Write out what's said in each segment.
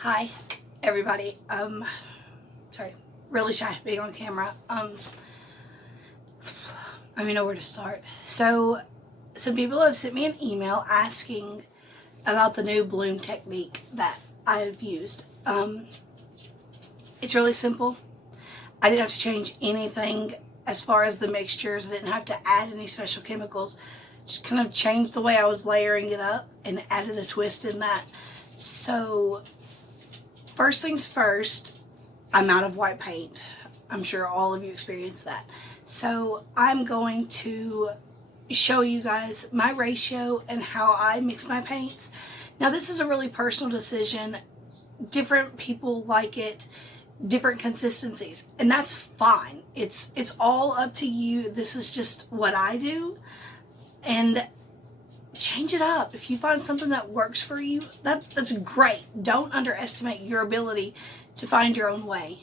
Hi, everybody. Sorry, really shy being on camera. I don't even know where to start. So, some people have sent me an email asking about the new bloom technique that I've used. It's really simple. I didn't have to change anything as far as the mixtures. I didn't have to add any special chemicals. Just kind of changed the way I was layering it up and added a twist in that. So, first things first, I'm out of white paint. I'm sure all of you experienced that. So I'm going to show you guys my ratio and how I mix my paints. Now this is a really personal decision. Different people like it, different consistencies, and that's fine. It's all up to you. This is just what I do, and change it up. If you find something that works for you, that's great. Don't underestimate your ability to find your own way.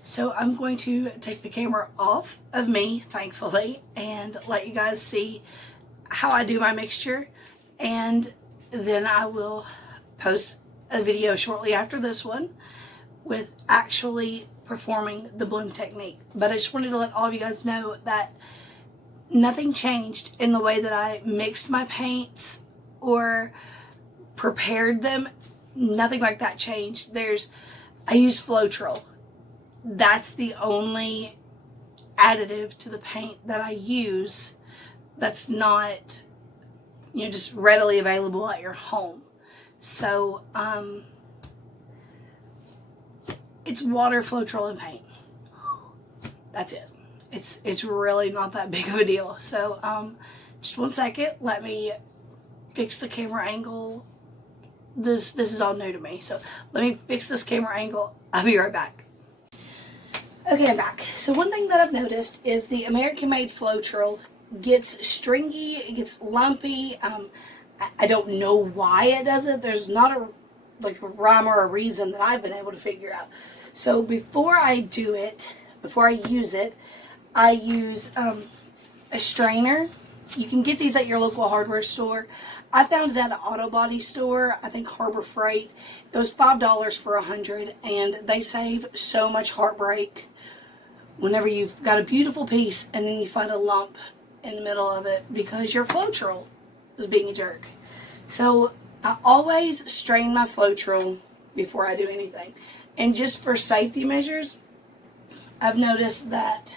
So I'm going to take the camera off of me, thankfully, and let you guys see how I do my mixture, and then I will post a video shortly after this one with actually performing the bloom technique. But I just wanted to let all of you guys know that nothing changed in the way that I mixed my paints or prepared them. Nothing like that changed. I use Floetrol. That's the only additive to the paint that I use that's not, just readily available at your home. So, it's water, Floetrol, and paint. That's it. It's really not that big of a deal. So, just 1 second. Let me fix the camera angle. This is all new to me. So, let me fix this camera angle. I'll be right back. Okay, I'm back. So, one thing that I've noticed is the American-made Floetrol gets stringy. It gets lumpy. I don't know why it does it. There's not a rhyme or a reason that I've been able to figure out. So, before I use it, I use a strainer. You can get these at your local hardware store. I found it at an auto body store, I think Harbor Freight. It was $5 for 100, and they save so much heartbreak whenever you've got a beautiful piece and then you find a lump in the middle of it because your Floetrol is being a jerk. So I always strain my Floetrol before I do anything. And just for safety measures, I've noticed that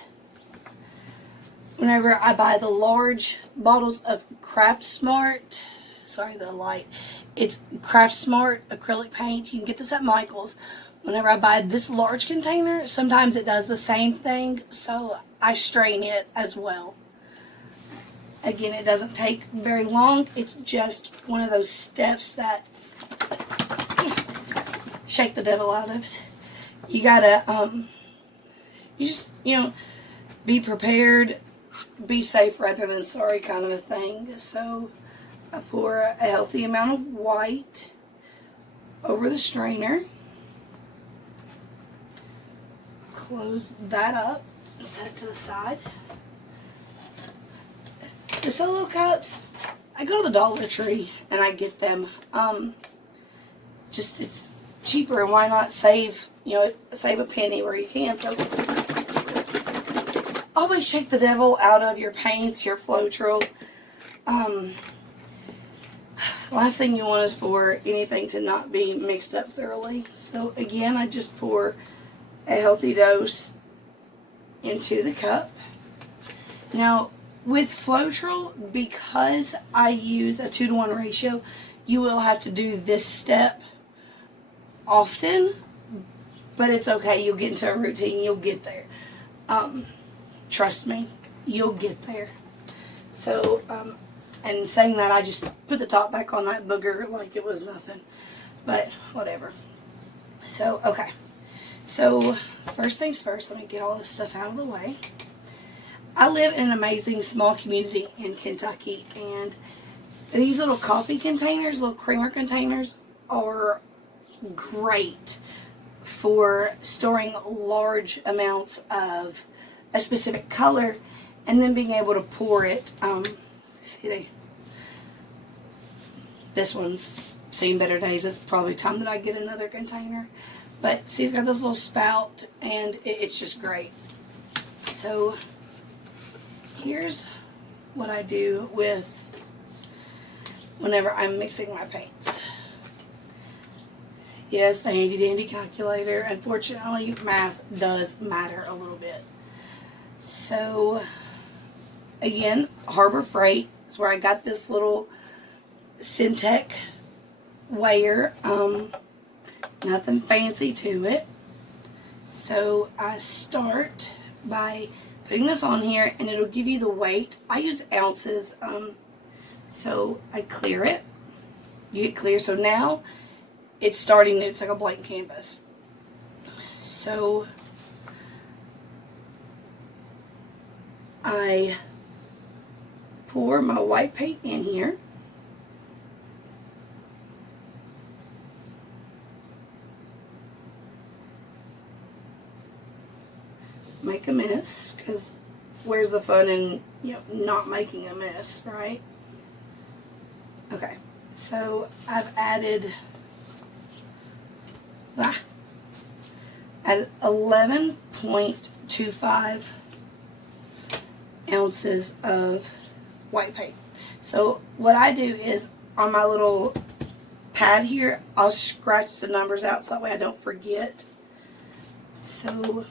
whenever I buy the large bottles of Craft Smart, it's Craft Smart acrylic paint. You can get this at Michael's. Whenever I buy this large container, sometimes it does the same thing, so I strain it as well. Again, it doesn't take very long. It's just one of those steps that shake the devil out of it. You gotta, be prepared, be safe rather than sorry kind of a thing. So I pour a healthy amount of white over the strainer. Close that up and set it to the side. The solo cups, I go to the Dollar Tree and I get them. It's cheaper, and why not save a penny where you can. So always shake the devil out of your paints, your Floetrol. Last thing you want is for anything to not be mixed up thoroughly. So again, I just pour a healthy dose into the cup. Now, with Floetrol, because I use a 2-to-1 ratio, you will have to do this step often, but it's okay. You'll get into a routine. You'll get there. Trust me, you'll get there. So, and saying that, I just put the top back on that booger like it was nothing, but whatever. So, okay. So, first things first, let me get all this stuff out of the way. I live in an amazing small community in Kentucky, and these little coffee containers, little creamer containers, are great for storing large amounts of a specific color and then being able to pour it. This one's seen better days. It's probably time that I get another container. But see, it's got this little spout, and it's just great. So here's what I do with whenever I'm mixing my paints. Yes, the handy dandy calculator. Unfortunately, math does matter a little bit. So again, Harbor Freight is where I got this little Syntec weigher. Nothing fancy to it. So I start by putting this on here, and it'll give you the weight. I use ounces, so I clear it. You get clear. So now it's starting. It's like a blank canvas. So I pour my white paint in here. Make a mess, because where's the fun in, not making a mess, right? Okay, so I've added 11.25 ounces of white paint. So what I do is on my little pad here, I'll scratch the numbers out so that way I don't forget. So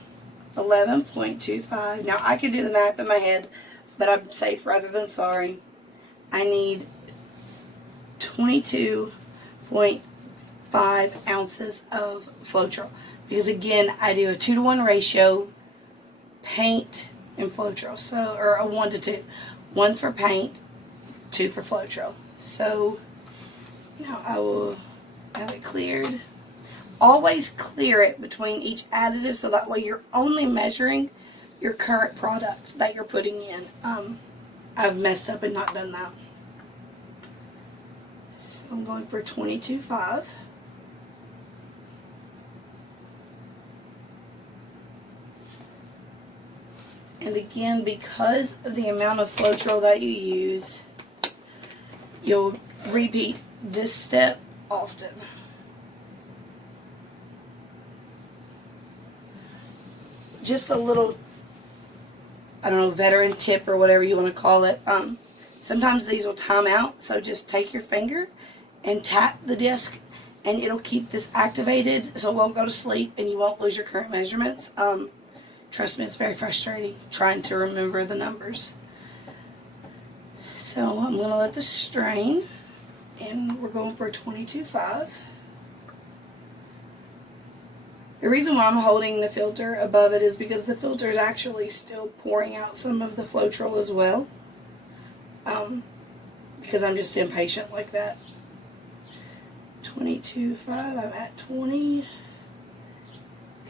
11.25. Now I can do the math in my head, but I'm safe rather than sorry. I need 22.5 ounces of Floetrol, because again, I do a 2-to-1 ratio, paint and Floetrol. So, or a 1-to-2, 1 for paint, 2 for Floetrol. So now I will have it cleared. Always clear it between each additive, so that way you're only measuring your current product that you're putting in. I've messed up and not done that. So I'm going for 22.5. And again, because of the amount of Floetrol that you use, you'll repeat this step often. Just a little, I don't know, veteran tip or whatever you want to call it. Sometimes these will time out, so just take your finger and tap the disc, and it'll keep this activated so it won't go to sleep and you won't lose your current measurements. Trust me, it's very frustrating trying to remember the numbers. So I'm going to let this strain, and we're going for 22.5. The reason why I'm holding the filter above it is because the filter is actually still pouring out some of the Floetrol as well. Because I'm just impatient like that. 22.5, I'm at 20.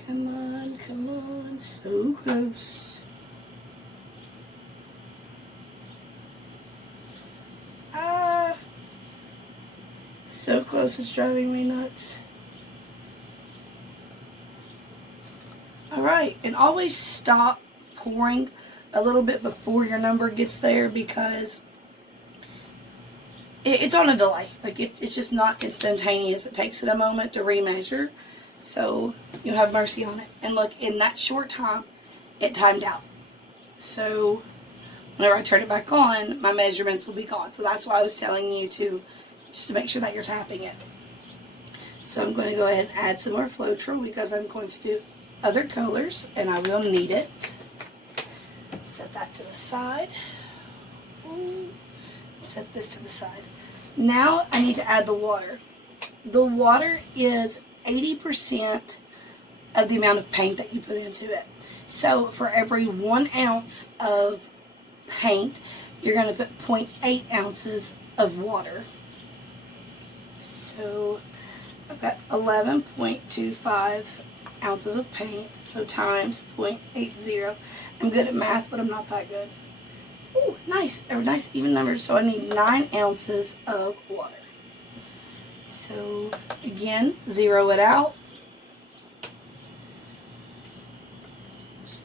Come on, come on, so close. So close, it's driving me nuts. Alright, and always stop pouring a little bit before your number gets there, because it's on a delay. Like it's just not instantaneous. It takes it a moment to remeasure. So you'll have mercy on it. And look, in that short time, it timed out. So whenever I turn it back on, my measurements will be gone. So that's why I was telling you just to make sure that you're tapping it. So I'm going to go ahead and add some more Floetrol, because I'm going to do other colors, and I will need it. Set that to the side. Set this to the side. Now I need to add the water. The water is 80% of the amount of paint that you put into it. So for every 1 ounce of paint, you're going to put 0.8 ounces of water. So I've got 11.25 ounces of paint, so times 0.80. I'm good at math, but I'm not that good. Ooh, nice. They're nice even numbers. So I need 9 ounces of water. So again, zero it out. Just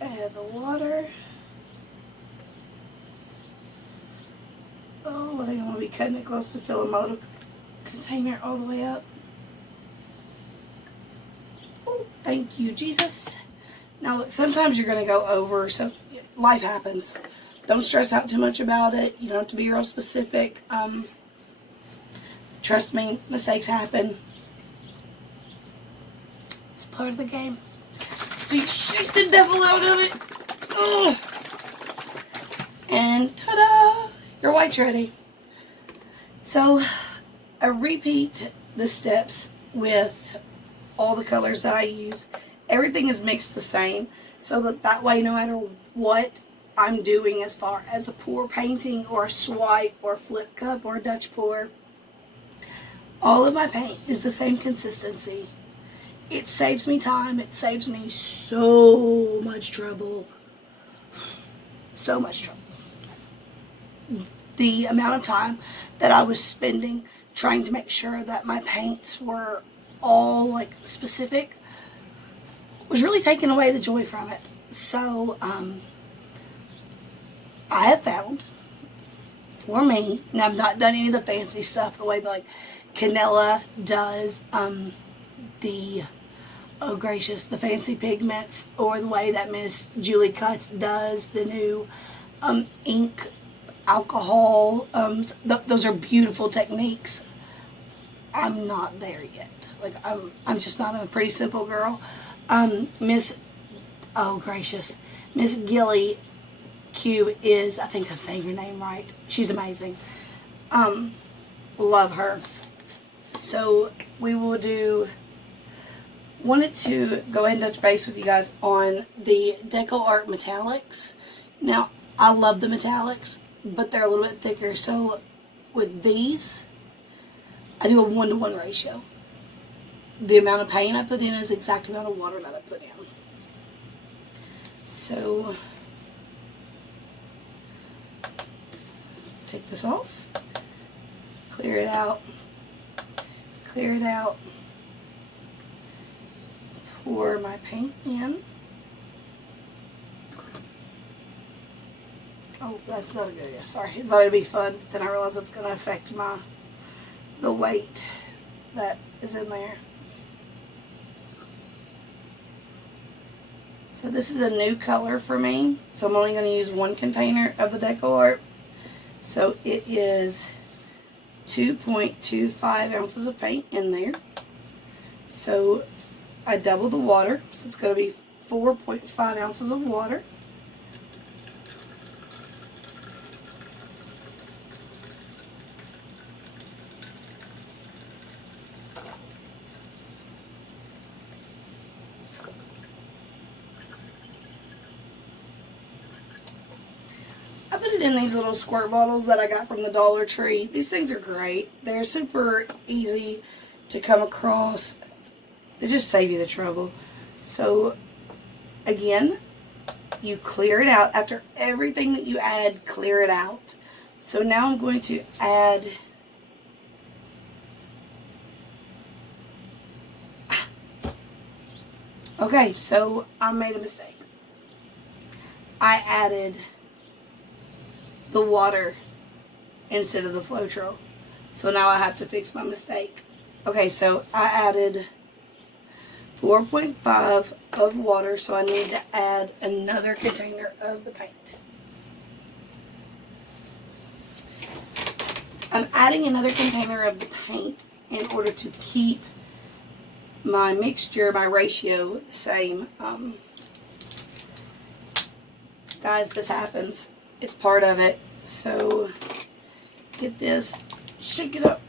add the water. Oh, I think I'm going to be cutting it close to filling my little container all the way up. Oh, thank you, Jesus. Now look, sometimes you're going to go over, so life happens. Don't stress out too much about it. You don't have to be real specific. Trust me, mistakes happen. It's part of the game. So you shake the devil out of it. Oh. And ta-da! Your white's ready. So I repeat the steps with all the colors that I use. Everything is mixed the same, so that way no matter what I'm doing as far as a pour painting or a swipe or a flip cup or a Dutch pour, all of my paint is the same consistency. It saves me time. It saves me so much trouble. So much trouble. The amount of time that I was spending trying to make sure that my paints were all like specific was really taking away the joy from it. So I have found, for me, and I've not done any of the fancy stuff the way like Canella does the, oh gracious, the fancy pigments, or the way that Miss Julie Cutts does the new ink alcohol. Those are beautiful techniques. I'm not there yet. Like I'm just not. I'm a pretty simple girl. Miss Gilly Q is, I think I'm saying her name right. She's amazing. Love her. So we will wanted to go ahead and touch base with you guys on the Deco Art Metallics. Now, I love the metallics, but they're a little bit thicker. So with these, I do a 1-to-1 ratio. The amount of paint I put in is the exact amount of water that I put in. So, take this off, clear it out, pour my paint in. Oh, that's not a good idea. Sorry, I thought it'd be fun, but then I realized it's going to affect the weight that is in there. So this is a new color for me, so I'm only going to use one container of the Deco Art. So it is 2.25 ounces of paint in there. So I double the water, so it's going to be 4.5 ounces of water. I put it in these little squirt bottles that I got from the Dollar Tree. These things are great. They're super easy to come across. They just save you the trouble. So, again, you clear it out. After everything that you add, clear it out. So now I'm going to add okay, so I made a mistake. I added the water instead of the Floetrol. So now I have to fix my mistake. Okay, so I added 4.5 of water, so I need to add another container of the paint. I'm adding another container of the paint in order to keep my mixture, my ratio, the same. Guys, this happens. It's part of it. So get this, shake it up,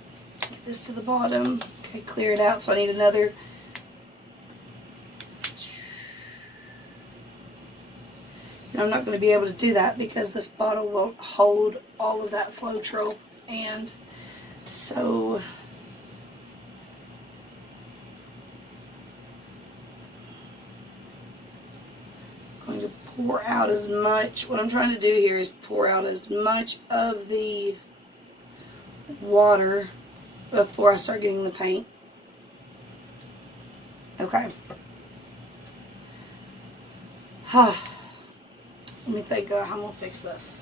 get this to the bottom. Okay, clear it out. So I need another. And I'm not going to be able to do that because this bottle won't hold all of that Floetrol. And so I'm going to pour out as much. What I'm trying to do here is pour out as much of the water before I start getting the paint. Okay. Let me think how I'm going to fix this.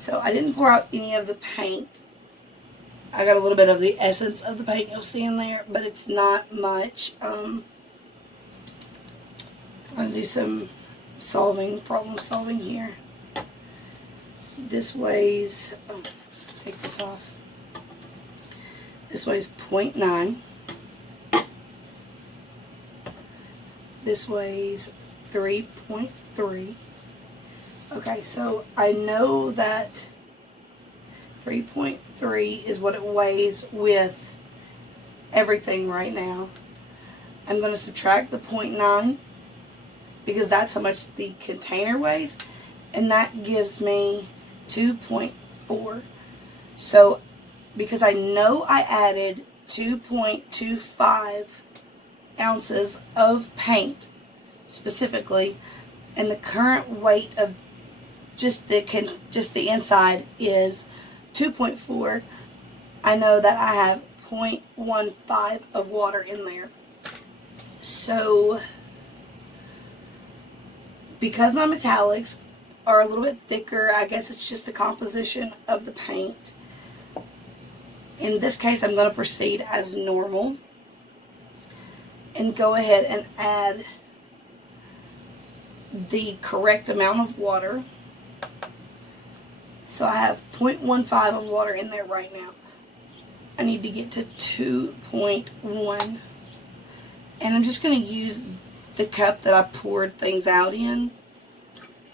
So I didn't pour out any of the paint. I got a little bit of the essence of the paint you'll see in there, but it's not much. I'm going to do some problem solving here. This weighs, oh, take this off. This weighs 0.9. This weighs 3.3. Okay, so I know that 3.3 is what it weighs with everything right now. I'm going to subtract the 0.9 because that's how much the container weighs, and that gives me 2.4. So because I know I added 2.25 ounces of paint specifically, and the current weight of just the inside is 2.4, I know that I have 0.15 of water in there. So because my metallics are a little bit thicker, I guess it's just the composition of the paint. In this case, I'm going to proceed as normal and go ahead and add the correct amount of water. So I have 0.15 of water in there right now. I need to get to 2.1. And I'm just going to use the cup that I poured things out in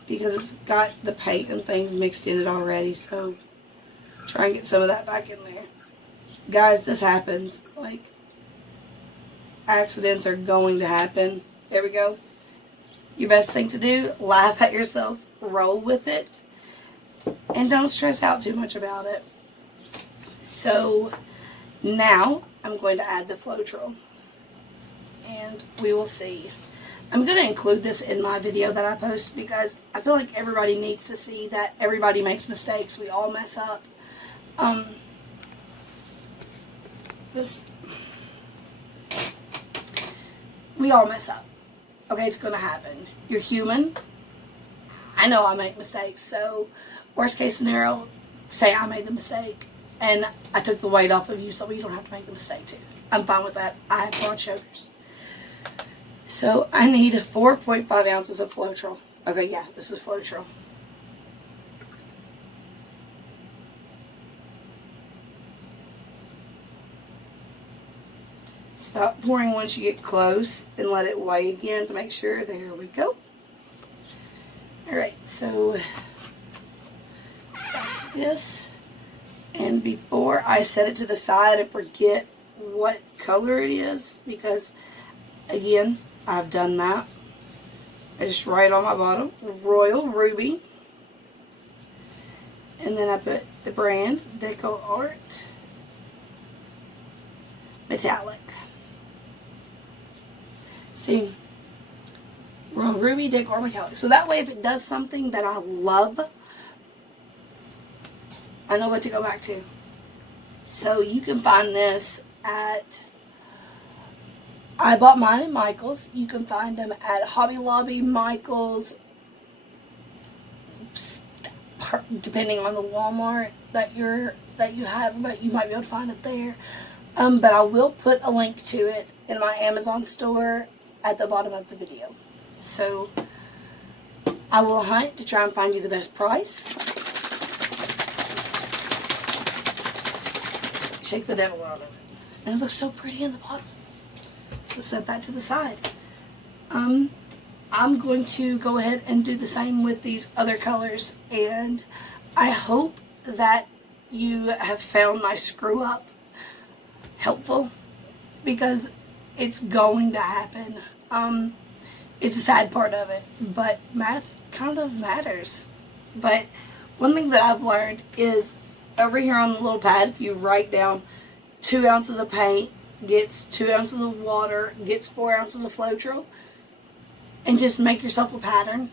because it's got the paint and things mixed in it already. So try and get some of that back in there. Guys, this happens. Like, accidents are going to happen. There we go. Your best thing to do, laugh at yourself, roll with it, and don't stress out too much about it. So now I'm going to add the Floetrol, and we will see. I'm going to include this in my video that I post because I feel like everybody needs to see that everybody makes mistakes. We all mess up. We all mess up. Okay, it's going to happen. You're human. I know I make mistakes. So, worst case scenario, say I made the mistake. And I took the weight off of you so you don't have to make the mistake too. I'm fine with that. I have broad shoulders. So, I need 4.5 ounces of Floetrol. Okay, yeah, this is Floetrol. Stop pouring once you get close and let it weigh again to make sure. There we go. Alright, so that's this. And before I set it to the side and forget what color it is, because again, I've done that. I just write on my bottom, Royal Ruby. And then I put the brand, Deco Art Metallic. See, Royal Ruby, Deco Art Metallic. So that way if it does something that I love, I know what to go back to. So you can find this at, I bought mine at Michael's. You can find them at Hobby Lobby, Michael's, depending on the Walmart that you have, but you might be able to find it there. But I will put a link to it in my Amazon store at the bottom of the video. So I will hunt to try and find you the best price. Shake the devil out of it. And it looks so pretty in the bottom. So set that to the side. I'm going to go ahead and do the same with these other colors, and I hope that you have found my screw up helpful, because it's going to happen. It's a sad part of it, but math kind of matters. But one thing that I've learned is over here on the little pad, if you write down 2 ounces of paint gets 2 ounces of water, gets 4 ounces of Floetrol, and just make yourself a pattern,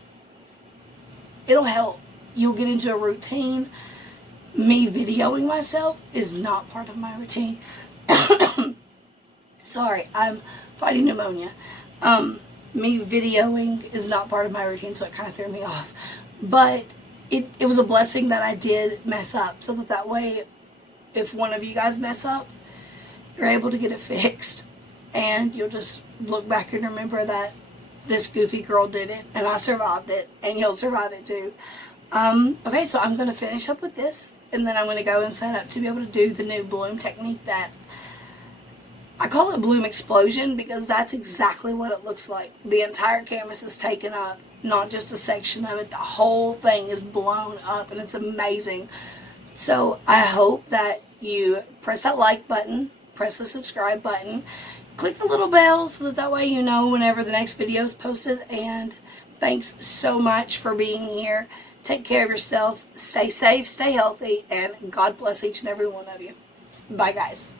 it'll help. You'll get into a routine. Me videoing myself is not part of my routine. Sorry, I'm fighting pneumonia. Me videoing is not part of my routine, so it kind of threw me off. But it was a blessing that I did mess up, so that way if one of you guys mess up, you're able to get it fixed, and you'll just look back and remember that this goofy girl did it and I survived it, and you'll survive it too. Okay, so I'm going to finish up with this, and then I'm going to go and set up to be able to do the new bloom technique that I call it Bloom Explosion, because that's exactly what it looks like. The entire canvas is taken up, not just a section of it. The whole thing is blown up, and it's amazing. So I hope that you press that like button, press the subscribe button, click the little bell so that way you know whenever the next video is posted. And thanks so much for being here. Take care of yourself, stay safe, stay healthy, and God bless each and every one of you. Bye, guys.